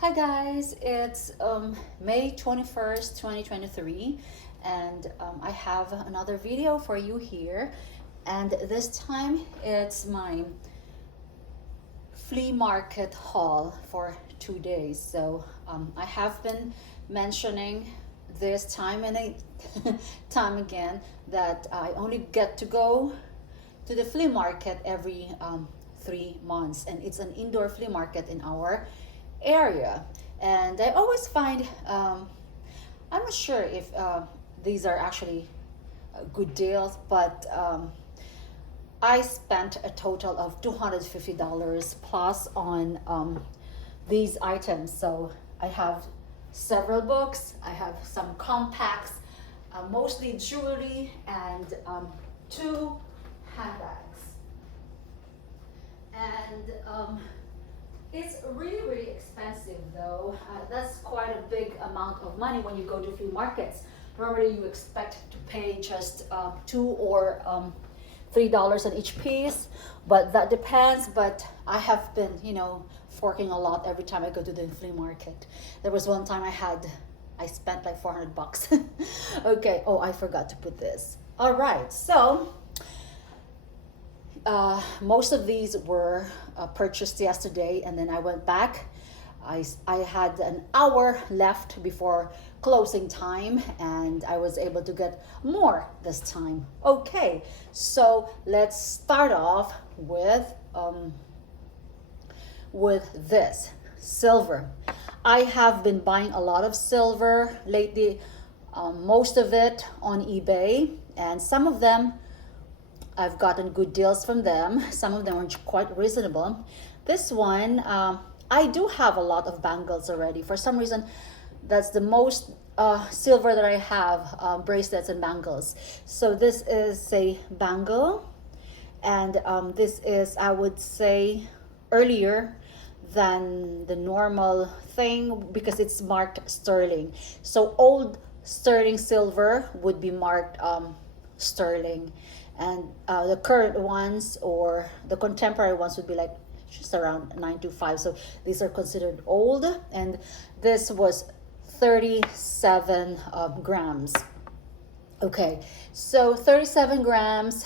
Hi guys, it's May 21st, 2023, and I have another video for you here. And this time it's my flea market haul for 2 days. So I have been mentioning this time and time again that I only get to go to the flea market every 3 months, and it's an indoor flea market in our area. And I always find I'm not sure if these are actually good deals, but I spent a total of $250 plus on these items. So I have several books, I have some compacts, mostly jewelry, and two handbags. And it's really, really expensive though. That's quite a big amount of money when you go to flea markets. Normally you expect to pay just $2 or $3 on each piece, but that depends. But I have been, forking a lot every time I go to the flea market. There was one time I spent like 400 bucks. Okay, oh, I forgot to put this. All right, so most of these were purchased yesterday, and then I went back. I had an hour left before closing time, and I was able to get more this time. Okay, so let's start off with this silver. I have been buying a lot of silver lately, most of it on eBay, and some of them I've gotten good deals from them. Some of them are quite reasonable. This one, I do have a lot of bangles already. For some reason, that's the most silver that I have, bracelets and bangles. So this is a bangle, and this is, I would say, earlier than the normal thing because it's marked sterling. So old sterling silver would be marked sterling, and the current ones or the contemporary ones would be like just around 925. So these are considered old, and this was 37 grams. Okay, so 37 grams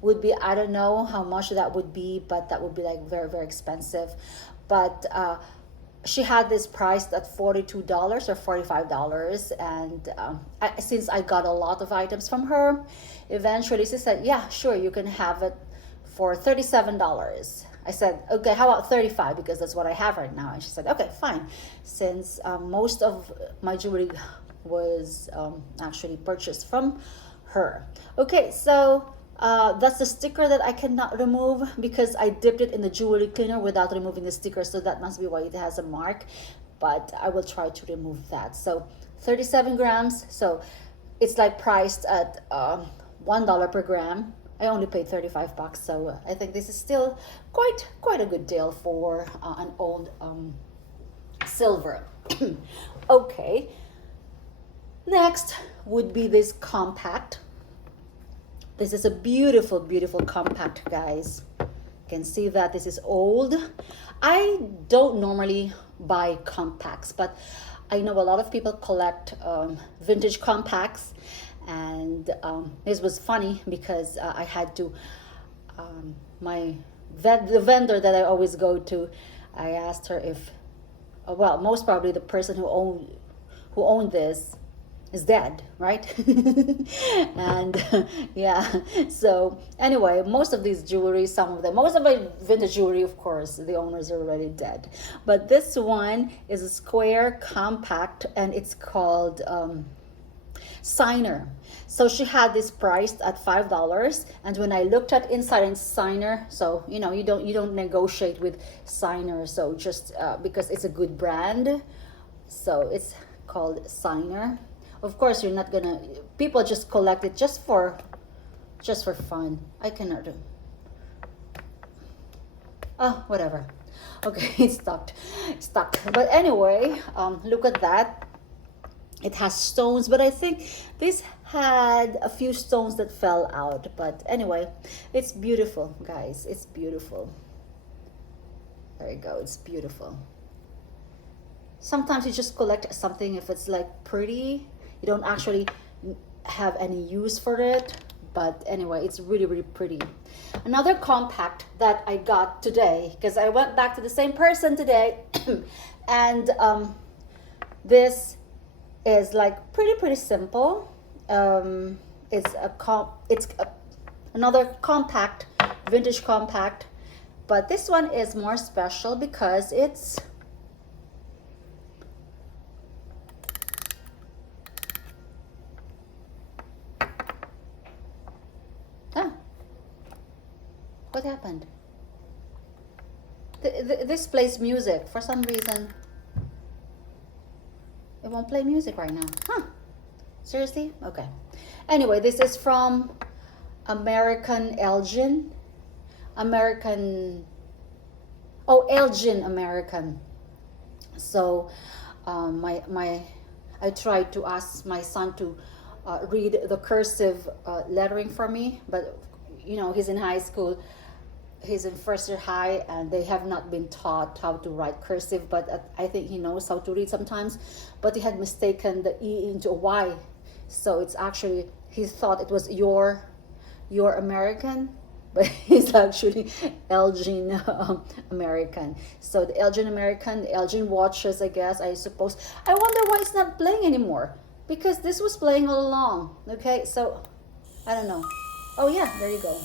would be, I don't know how much that would be, but that would be like very, very expensive. But she had this priced at $42 or $45, and since I got a lot of items from her, eventually she said, yeah, sure, you can have it for $37. I said, okay, how about 35, because that's what I have right now. And she said, okay, fine, since most of my jewelry was actually purchased from her. Okay, so that's the sticker that I cannot remove because I dipped it in the jewelry cleaner without removing the sticker, so that must be why it has a mark, but I will try to remove that. So 37 grams, so it's like priced at $1 per gram. I only paid 35 bucks, so I think this is still quite a good deal for an old silver. Okay, next would be this compact. This is a beautiful, beautiful compact, guys. You can see that this is old. I don't normally buy compacts, but I know a lot of people collect vintage compacts, and this was funny because I had to, the vendor that I always go to, I asked her if, well, most probably the person who owned this is dead, right? And yeah, so anyway, most of these jewelry, most of my vintage jewelry, of course, the owners are already dead, but this one is a square compact, and it's called signer. So she had this priced at $5, and when I looked at inside and signer, so you don't negotiate with signer, so just because it's a good brand, so it's called signer. Of course, you're not gonna, people just collect it just for fun. I cannot do, oh, whatever. Okay, it's stuck. But anyway, look at that. It has stones, but I think this had a few stones that fell out. But anyway, it's beautiful, guys. It's beautiful. There you go. It's beautiful. sometimes you just collect something if it's like pretty. You don't actually have any use for it, but anyway, it's really, really pretty. Another compact that I got today, because I went back to the same person today, and this is like pretty simple. It's another compact, vintage compact, but this one is more special because it's what happened? This plays music for some reason. It won't play music right now. Huh? Seriously? Okay. Anyway, this is from American Elgin. Elgin American. So I tried to ask my son to read the cursive lettering for me, but you know, he's in high school. He's in first year high, and they have not been taught how to write cursive, but I think he knows how to read sometimes. But he had mistaken the E into a Y, so it's actually, he thought it was your American, but he's actually Elgin American. So the Elgin American, the Elgin watches, I guess, I suppose. I wonder why it's not playing anymore, because this was playing all along. Okay, so I don't know. Oh yeah, there you go.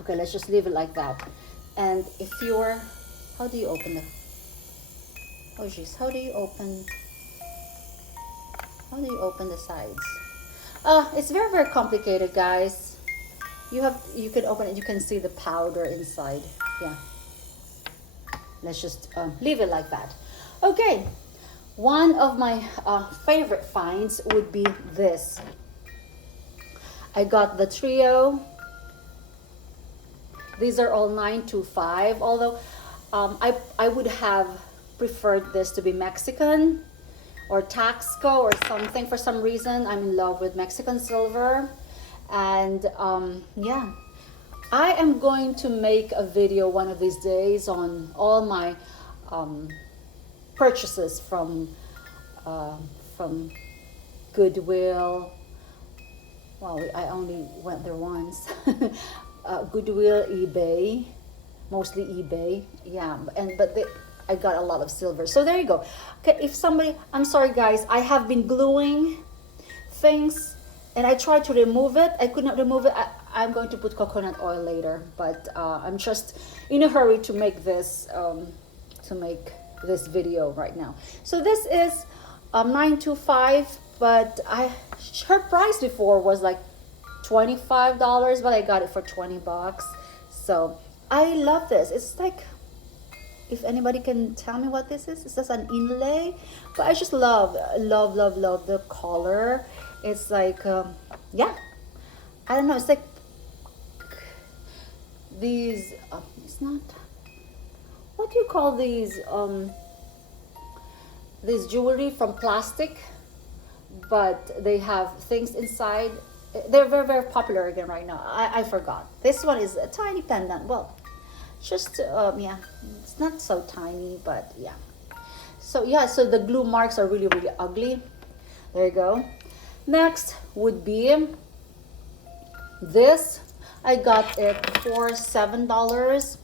Okay, let's just leave it like that. And if you're, how do you open the, oh geez, how do you open the sides? It's very complicated, guys. You can open it, you can see the powder inside. Yeah, let's just leave it like that. Okay, one of my favorite finds would be this. I got the trio. These are all 925, although I would have preferred this to be Mexican or Taxco or something. For some reason, I'm in love with Mexican silver. And yeah, I am going to make a video one of these days on all my purchases from Goodwill. Well, I only went there once. Goodwill, eBay, mostly eBay. Yeah, but I got a lot of silver. So there you go. Okay, if somebody, I'm sorry guys, I have been gluing things and I tried to remove it. I could not remove it. I'm going to put coconut oil later, but I'm just in a hurry to make this video right now. So this is 925, but her price before was like $25, but I got it for 20 bucks. So I love this. It's like, if anybody can tell me what this is, it's just an inlay, but I just love the color. It's like yeah, I don't know, it's like these it's not, what do you call these jewelry from plastic, but they have things inside. They're very popular again right now. I forgot. This one is a tiny pendant. Well, just yeah, it's not so tiny, but yeah. So yeah, so the glue marks are really ugly. There you go. Next would be this. I got it for $7.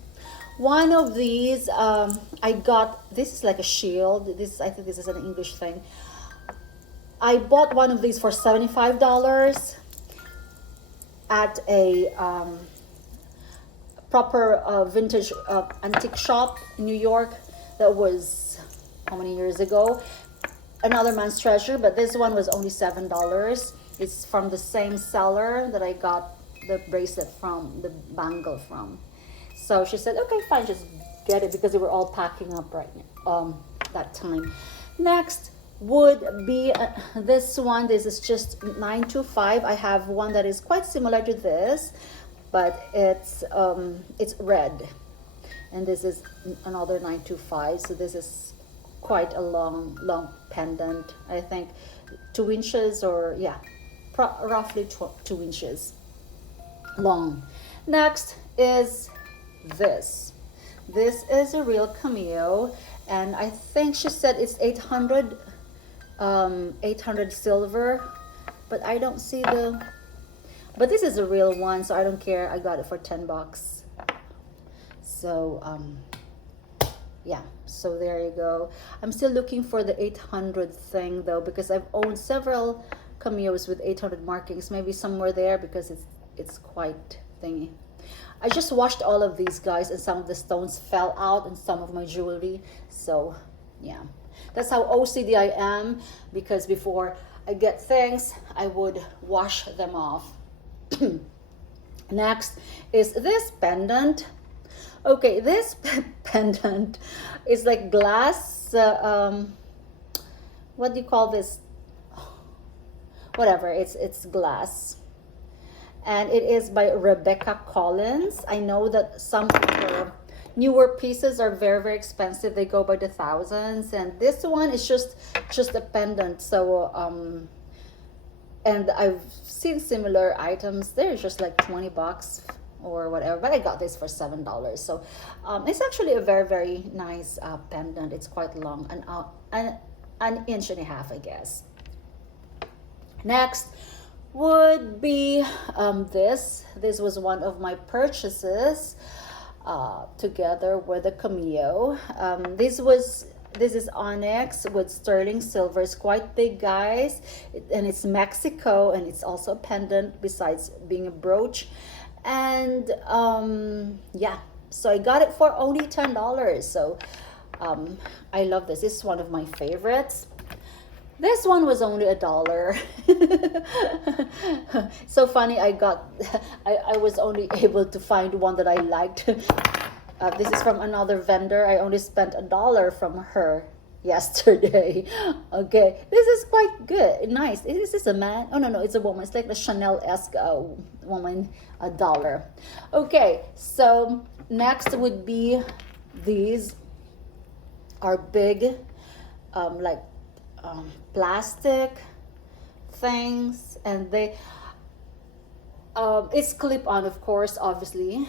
One of these I got, this is like a shield. I think this is an English thing. I bought one of these for $75 at a proper vintage antique shop in New York. That was how many years ago? Another man's treasure, but this one was only $7. It's from the same seller that I got the bracelet from, the bangle from. So she said, okay, fine, just get it, because they were all packing up right that time. Next would be this one. This is just $925. I have one that is quite similar to this, but it's red, and this is another $925. So this is quite a long pendant. I think 2 inches, or yeah, roughly 2 inches long. Next is this. This is a real cameo, and I think she said it's 800 800 silver, but I don't see the, but this is a real one, so I don't care. I got it for 10 bucks. So yeah, so there you go. I'm still looking for the 800 thing though, because I've owned several cameos with 800 markings, maybe somewhere there, because it's quite thingy. I just washed all of these, guys, and some of the stones fell out and some of my jewelry. So yeah, that's how OCD I am, because before I get things, I would wash them off. Next is this pendant. Okay, this pendant is like glass, what do you call this? Whatever, it's glass. And it is by Rebecca Collins. I know that some of her newer pieces are very, very expensive. They go by the thousands, and this one is just a pendant. So and I've seen similar items. They're just like 20 bucks or whatever, but I got this for $7. So it's actually a very, very nice pendant. It's quite long, an inch and a half, I guess. Next would be this was one of my purchases together with a cameo. This is onyx with sterling silver. It's quite big, guys, and it's Mexico, and it's also a pendant besides being a brooch. And yeah, so I got it for only $10. So I love this. This is one of my favorites. This one was only $1. So funny, I was only able to find one that I liked. This is from another vendor. I only spent $1 from her yesterday. Okay, this is quite good, nice. Is this a man? Oh no, it's a woman. It's like the Chanel-esque woman, $1. Okay, so next would be, these are big, like plastic things, and they it's clip on, of course, obviously.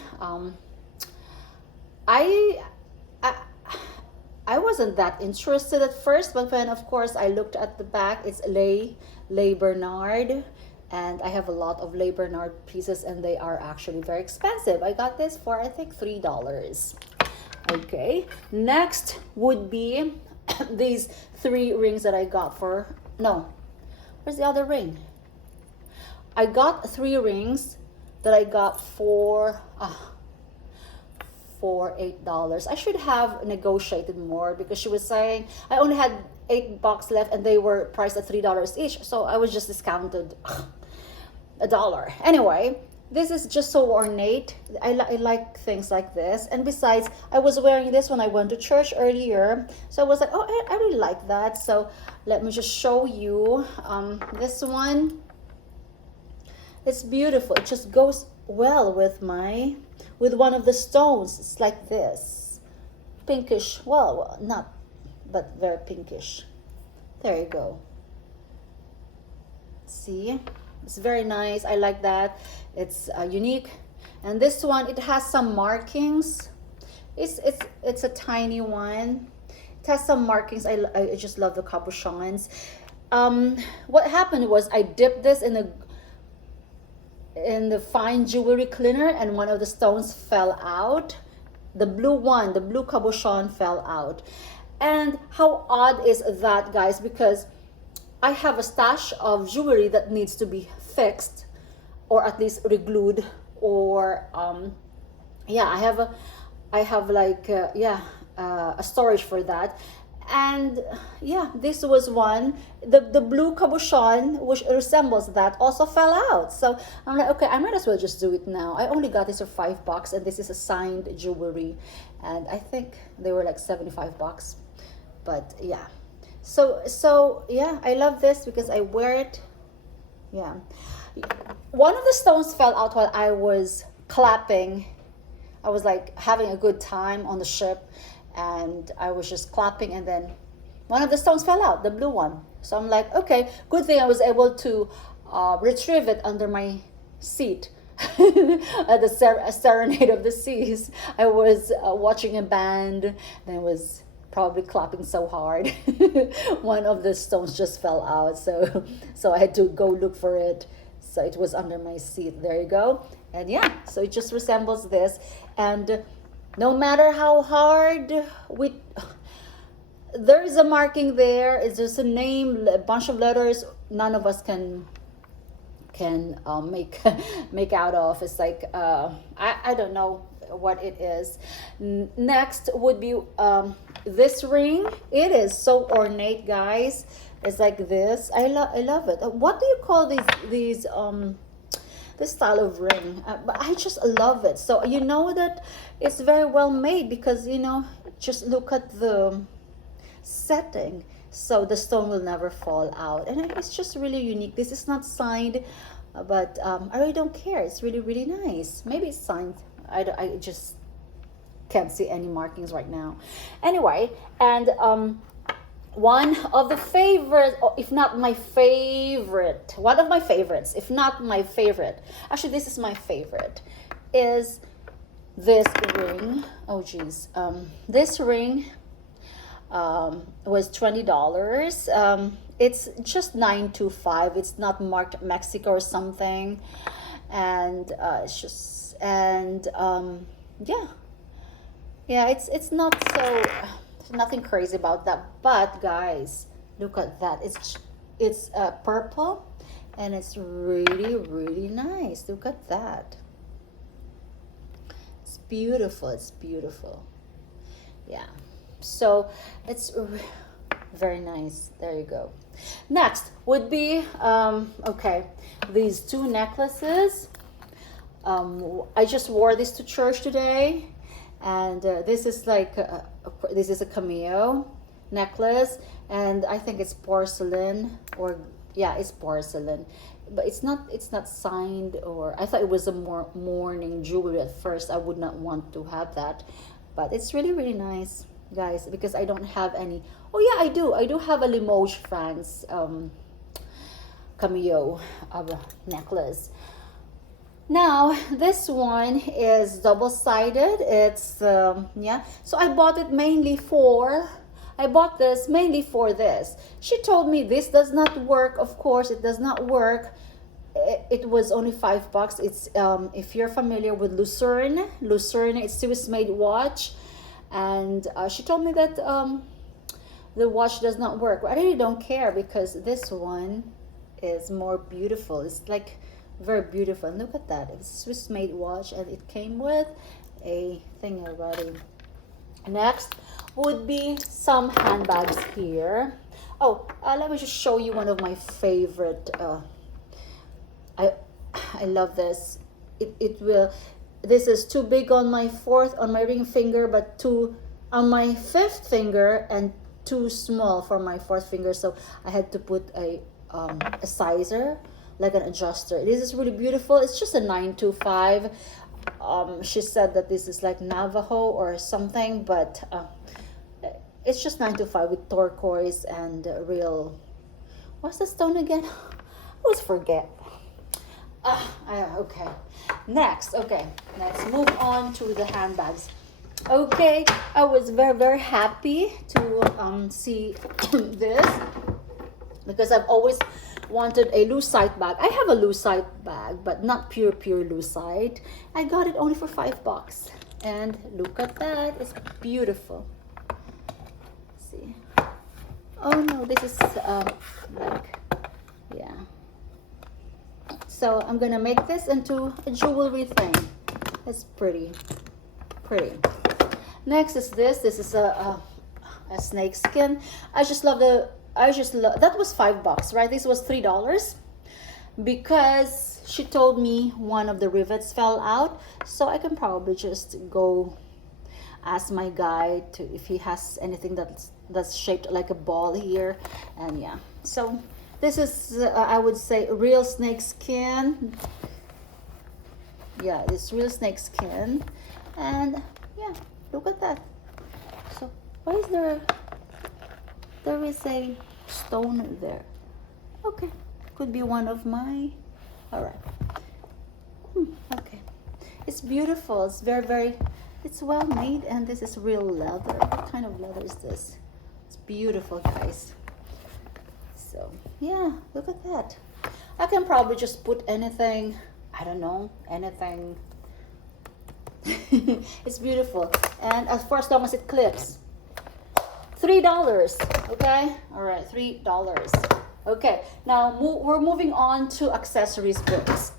I wasn't that interested at first, but when, of course, I looked at the back, it's Le Bernard, and I have a lot of Le Bernard pieces, and they are actually very expensive. I got this for, I think, $3. Okay, next would be these 3 rings that I got for, no, where's the other ring? I got 3 rings that I got for $8. I should have negotiated more, because she was saying I only had $8 left and they were priced at $3 each, so I was just discounted $1. Anyway, this is just so ornate. I like things like this, and besides, I was wearing this when I went to church earlier, so I was like, oh, I really like that. So let me just show you this one. It's beautiful. It just goes well with one of the stones. It's like this pinkish, well, not, but very pinkish. There you go. See, it's very nice. I like that. It's unique. And this one, it has some markings. It's a tiny one. It has some markings. I just love the cabochons. What happened was I dipped this in the fine jewelry cleaner, and one of the stones fell out. The blue one, the blue cabochon, fell out. And how odd is that, guys? Because I have a stash of jewelry that needs to be fixed, or at least reglued, or yeah, I have like a storage for that. And yeah, this was one. The blue cabochon, which resembles that, also fell out. So I'm like, okay, I might as well just do it now. I only got this for $5, and this is a signed jewelry, and I think they were like $75. But yeah, so yeah, I love this because I wear it. Yeah, one of the stones fell out while I was clapping. I was like having a good time on the ship, and I was just clapping, and then one of the stones fell out, the blue one. So I'm like, okay, good thing I was able to retrieve it under my seat. the Serenade of the Seas. I was watching a band, and I was probably clapping so hard. One of the stones just fell out, so I had to go look for it. So it was under my seat. There you go. And yeah, so it just resembles this. And no matter how hard we, there is a marking there. It's just a name, a bunch of letters. None of us can make make out of. It's like I don't know what it is. Next would be this ring. It is so ornate, guys. It's like this. I love it. What do you call these this style of ring? But I just love it. So you know that it's very well made, because you know, just look at the setting, so the stone will never fall out, and it's just really unique. This is not signed, but I really don't care. It's really, really nice. Maybe it's signed. I just can't see any markings right now. Anyway, and one of the favorite, or if not my favorite, one of my favorites, if not my favorite, actually this is my favorite, is this ring. Oh geez, this ring was $20. It's just 925. It's not marked Mexico or something, and it's just, and yeah, it's not so, nothing crazy about that. But guys, look at that. It's purple, and it's really, really nice. Look at that. It's beautiful. It's beautiful. Yeah. So it's very nice. There you go. Next would be okay, these two necklaces. I just wore this to church today, and this is like this is a cameo necklace, and I think it's porcelain, or yeah, it's porcelain, but it's not signed, or I thought it was a more mourning jewelry at first. I would not want to have that, but it's really, really nice, guys, because I don't have any. Oh yeah, I do have a Limoges, France cameo necklace. Now this one is double-sided. It's yeah, so I bought this mainly for this. She told me this does not work. Of course it does not work. It was only $5. It's if you're familiar with Lucerne, it's Swiss made watch, and she told me that the watch does not work. I really don't care, because this one is more beautiful. It's like very beautiful. And look at that. It's a Swiss made watch, and it came with a thing already. Next would be some handbags here. Oh, let me just show you one of my favorite. I love this. It will. This is too big on my ring finger, but too on my fifth finger, and too small for my fourth finger. So I had to put a sizer, like an adjuster. This is really beautiful. It's just a 925. She said that this is like Navajo or something, but it's just 925 with turquoise and real. What's the stone again? I always forget. Okay. Next, let's move on to the handbags. Okay, I was very, very happy to see this, because I've always wanted a lucite bag. I have a lucite bag, but not pure lucite. I got it only for $5, and look at that. It's beautiful. Let's see. Oh no, this is like, yeah. So I'm gonna make this into a jewelry thing. It's pretty. Next is this. This is a snake skin. I just love that was $5, right? This was $3, because she told me one of the rivets fell out, so I can probably just go ask my guy if he has anything that's shaped like a ball here, and yeah. So this is I would say real snake skin. Yeah, this real snake skin, and yeah, look at that. So why is there is a stone there? Okay, could be one of my. All right. Okay, it's beautiful. It's very, it's well made, and this is real leather. What kind of leather is this? It's beautiful, guys. So yeah, look at that. I can probably just put anything, I don't know, anything. It's beautiful, and as long as it clips. $3. Okay, all right, $3. Okay, now we're moving on to accessories books.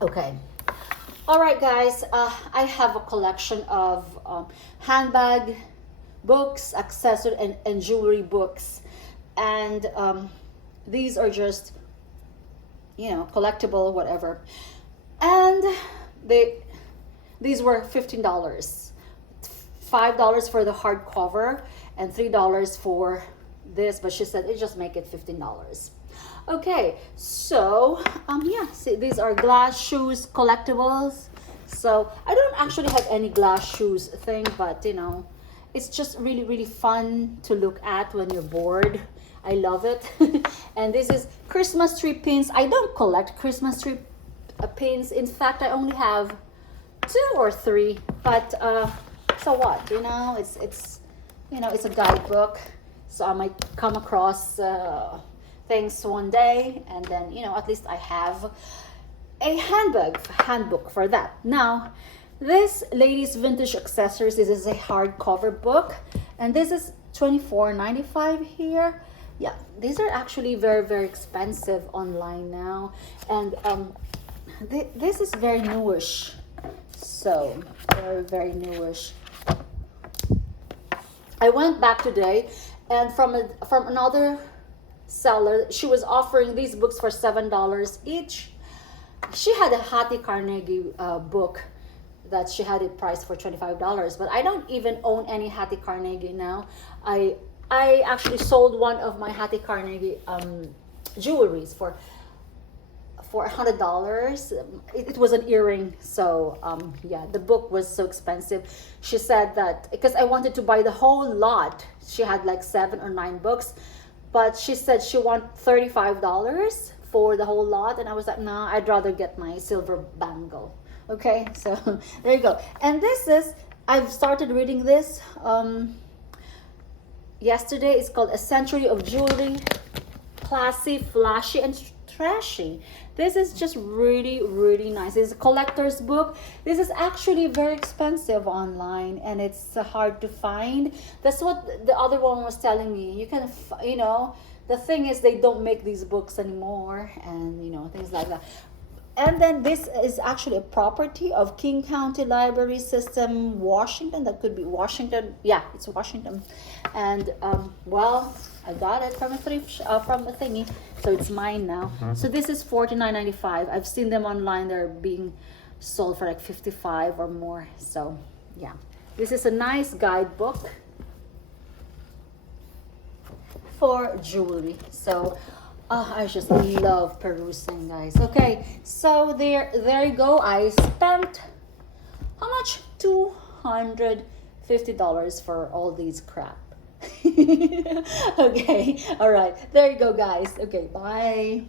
Okay, all right, guys, I have a collection of handbag books, accessory, and jewelry books, and these are just, you know, collectible, whatever. And these were $15, $5 for the hardcover, and $3 for this, but she said it just make it $15. Okay, so yeah, see, these are glass shoes collectibles. So I don't actually have any glass shoes thing, but you know, it's just really fun to look at when you're bored. I love it. And this is Christmas tree pins. I don't collect Christmas tree pins. In fact, I only have 2 or 3, but so what, you know, it's you know, it's a guidebook, so I might come across things one day, and then, you know, at least I have a handbook for that. Now, this ladies vintage accessories, this is a hardcover book, and this is $24.95 here. Yeah, these are actually very expensive online now, and this is very newish, so very newish. I went back today, and from another seller, she was offering these books for $7 each. She had a Hattie Carnegie book that she had it priced for $25, but I don't even own any Hattie Carnegie now. I actually sold one of my Hattie Carnegie jewelries for $100. It was an earring, so yeah, the book was so expensive. She said that because I wanted to buy the whole lot, she had like 7 or 9 books, but she said she want $35 for the whole lot, and I was like, nah, I'd rather get my silver bangle. Okay, so there you go. And this is, I've started reading this yesterday. It's called A Century of Jewelry, Classy, Flashy, and Trashy. This is just really nice. It's a collector's book. This is actually very expensive online, and it's hard to find. That's what the other one was telling me. You can, you know, the thing is they don't make these books anymore, and you know, things like that. And then this is actually a property of King County Library System, Washington. That could be Washington. Yeah, it's Washington. And well, I got it from a thrift from a thingy, so it's mine now. So this is $49.95. I've seen them online. They're being sold for like $55 or more. So yeah, this is a nice guidebook for jewelry. So I just love perusing, guys. Okay, so there you go. I spent how much? $250 for all these crap. Okay, all right, there you go, guys. Okay, bye.